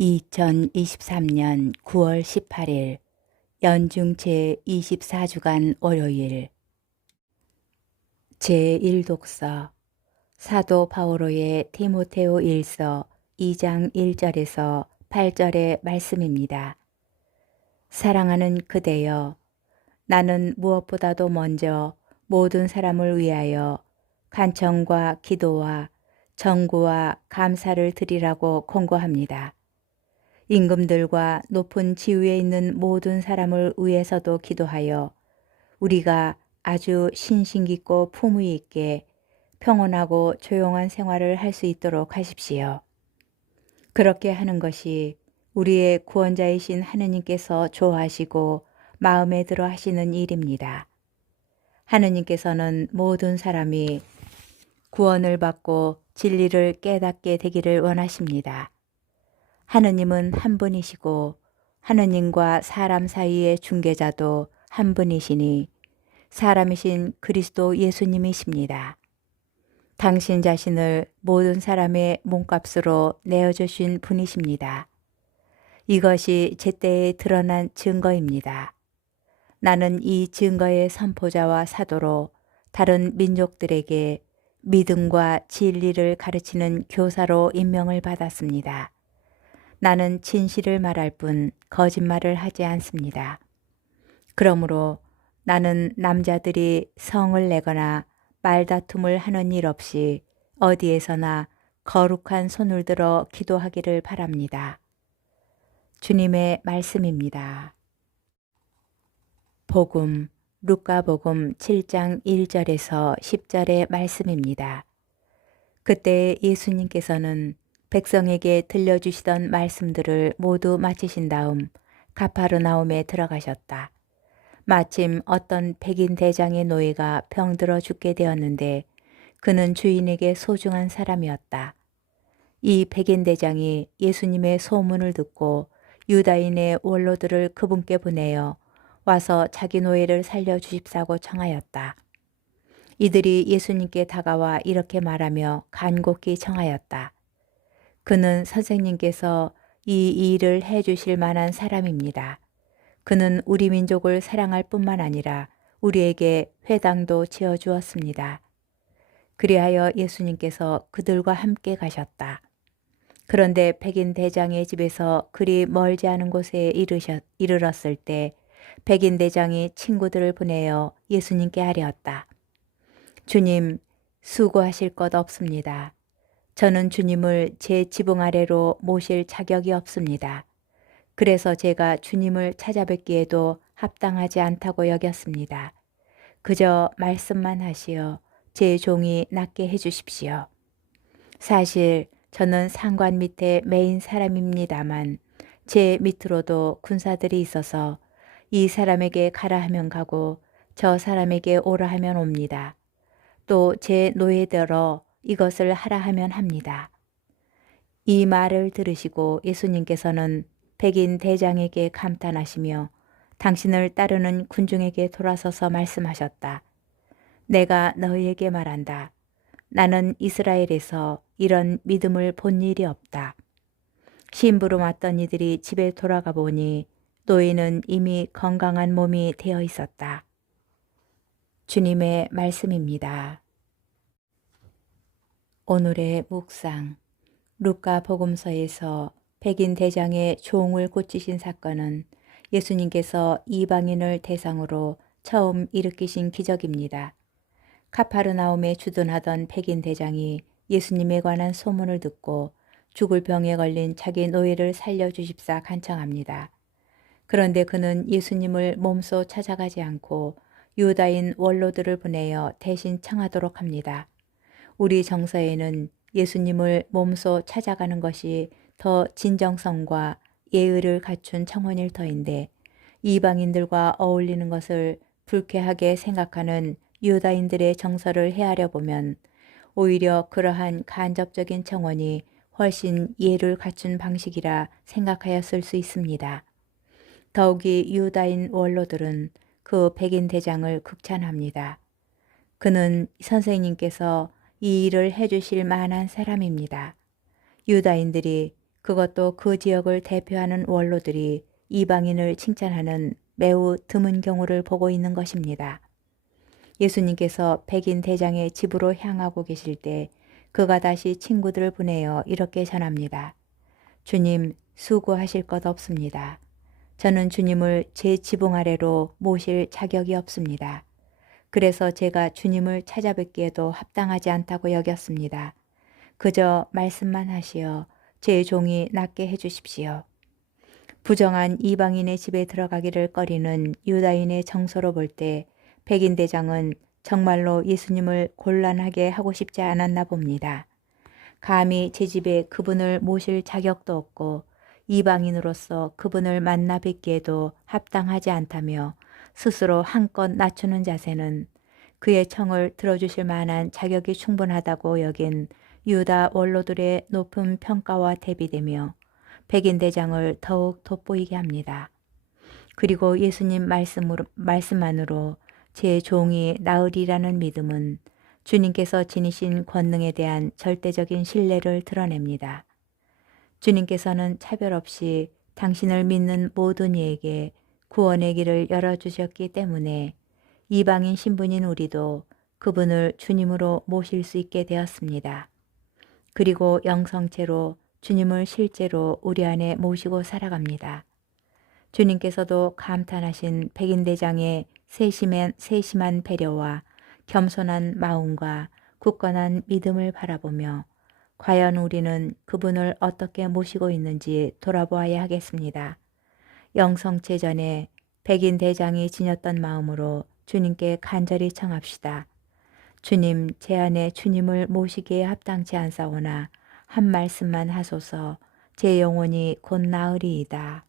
2023년 9월 18일 연중 제24주간 월요일 제1독서 사도 바오로의 디모데오 1서 2장 1절에서 8절의 말씀입니다. 사랑하는 그대여, 나는 무엇보다도 먼저 모든 사람을 위하여 간청과 기도와 전구와 감사를 드리라고 권고합니다. 임금들과 높은 지위에 있는 모든 사람을 위해서도 기도하여 우리가 아주 신심 깊고 품위 있게 평온하고 조용한 생활을 할 수 있도록 하십시오. 그렇게 하는 것이 우리의 구원자이신 하느님께서 좋아하시고 마음에 들어 하시는 일입니다. 하느님께서는 모든 사람이 구원을 받고 진리를 깨닫게 되기를 원하십니다. 하느님은 한 분이시고 하느님과 사람 사이의 중개자도 한 분이시니 사람이신 그리스도 예수님이십니다. 당신 자신을 모든 사람의 몸값으로 내어주신 분이십니다. 이것이 제때에 드러난 증거입니다. 나는 이 증거의 선포자와 사도로 다른 민족들에게 믿음과 진리를 가르치는 교사로 임명을 받았습니다. 나는 진실을 말할 뿐 거짓말을 하지 않습니다. 그러므로 나는 남자들이 성을 내거나 말다툼을 하는 일 없이 어디에서나 거룩한 손을 들어 기도하기를 바랍니다. 주님의 말씀입니다. 복음, 루카복음 7장 1절에서 10절의 말씀입니다. 그때 예수님께서는 백성에게 들려주시던 말씀들을 모두 마치신 다음 가파르나움에 들어가셨다. 마침 어떤 백인 대장의 노예가 병들어 죽게 되었는데 그는 주인에게 소중한 사람이었다. 이 백인 대장이 예수님의 소문을 듣고 유다인의 원로들을 그분께 보내어 와서 자기 노예를 살려주십사고 청하였다. 이들이 예수님께 다가와 이렇게 말하며 간곡히 청하였다. 그는 선생님께서 이 일을 해주실 만한 사람입니다. 그는 우리 민족을 사랑할 뿐만 아니라 우리에게 회당도 지어주었습니다. 그리하여 예수님께서 그들과 함께 가셨다. 그런데 백인 대장의 집에서 그리 멀지 않은 곳에 이르렀을 때 백인 대장이 친구들을 보내어 예수님께 아뢰었다. 주님, 수고하실 것 없습니다. 저는 주님을 제 지붕 아래로 모실 자격이 없습니다. 그래서 제가 주님을 찾아뵙기에도 합당하지 않다고 여겼습니다. 그저 말씀만 하시어 제 종이 낫게 해주십시오. 사실 저는 상관 밑에 매인 사람입니다만 제 밑으로도 군사들이 있어서 이 사람에게 가라 하면 가고 저 사람에게 오라 하면 옵니다. 또 제 노예대로 이것을 하라 하면 합니다. 이 말을 들으시고 예수님께서는 백인 대장에게 감탄하시며 당신을 따르는 군중에게 돌아서서 말씀하셨다. 내가 너희에게 말한다. 나는 이스라엘에서 이런 믿음을 본 일이 없다. 심부름 왔던 이들이 집에 돌아가 보니 노예는 이미 건강한 몸이 되어 있었다. 주님의 말씀입니다. 오늘의 묵상. 루카 복음서에서 백인 대장의 종을 고치신 사건은 예수님께서 이방인을 대상으로 처음 일으키신 기적입니다. 카파르나움에 주둔하던 백인 대장이 예수님에 관한 소문을 듣고 죽을 병에 걸린 자기 노예를 살려주십사 간청합니다. 그런데 그는 예수님을 몸소 찾아가지 않고 유다인 원로들을 보내어 대신 청하도록 합니다. 우리 정서에는 예수님을 몸소 찾아가는 것이 더 진정성과 예의를 갖춘 청혼일 터인데 이방인들과 어울리는 것을 불쾌하게 생각하는 유다인들의 정서를 헤아려 보면 오히려 그러한 간접적인 청혼이 훨씬 예를 갖춘 방식이라 생각하였을 수 있습니다. 더욱이 유다인 원로들은 그 백인 대장을 극찬합니다. 그는 선생님께서 이 일을 해주실 만한 사람입니다. 유다인들이 그것도 그 지역을 대표하는 원로들이 이방인을 칭찬하는 매우 드문 경우를 보고 있는 것입니다. 예수님께서 백인 대장의 집으로 향하고 계실 때 그가 다시 친구들을 보내어 이렇게 전합니다. 주님, 수고하실 것 없습니다. 저는 주님을 제 지붕 아래로 모실 자격이 없습니다. 그래서 제가 주님을 찾아뵙기에도 합당하지 않다고 여겼습니다. 그저 말씀만 하시어 제 종이 낫게 해주십시오. 부정한 이방인의 집에 들어가기를 꺼리는 유다인의 정서로 볼 때 백인 대장은 정말로 예수님을 곤란하게 하고 싶지 않았나 봅니다. 감히 제 집에 그분을 모실 자격도 없고 이방인으로서 그분을 만나 뵙기에도 합당하지 않다며 스스로 한껏 낮추는 자세는 그의 청을 들어주실 만한 자격이 충분하다고 여긴 유다 원로들의 높은 평가와 대비되며 백인 대장을 더욱 돋보이게 합니다. 그리고 예수님 말씀만으로 제 종이 나으리라는 믿음은 주님께서 지니신 권능에 대한 절대적인 신뢰를 드러냅니다. 주님께서는 차별 없이 당신을 믿는 모든 이에게 구원의 길을 열어주셨기 때문에 이방인 신분인 우리도 그분을 주님으로 모실 수 있게 되었습니다. 그리고 영성체로 주님을 실제로 우리 안에 모시고 살아갑니다. 주님께서도 감탄하신 백인대장의 세심한 배려와 겸손한 마음과 굳건한 믿음을 바라보며 과연 우리는 그분을 어떻게 모시고 있는지 돌아보아야 하겠습니다. 영성체 전에 백인대장이 지녔던 마음으로 주님께 간절히 청합시다. 주님, 제 안에 주님을 모시기에 합당치 않사오나 한 말씀만 하소서. 제 영혼이 곧 나으리이다.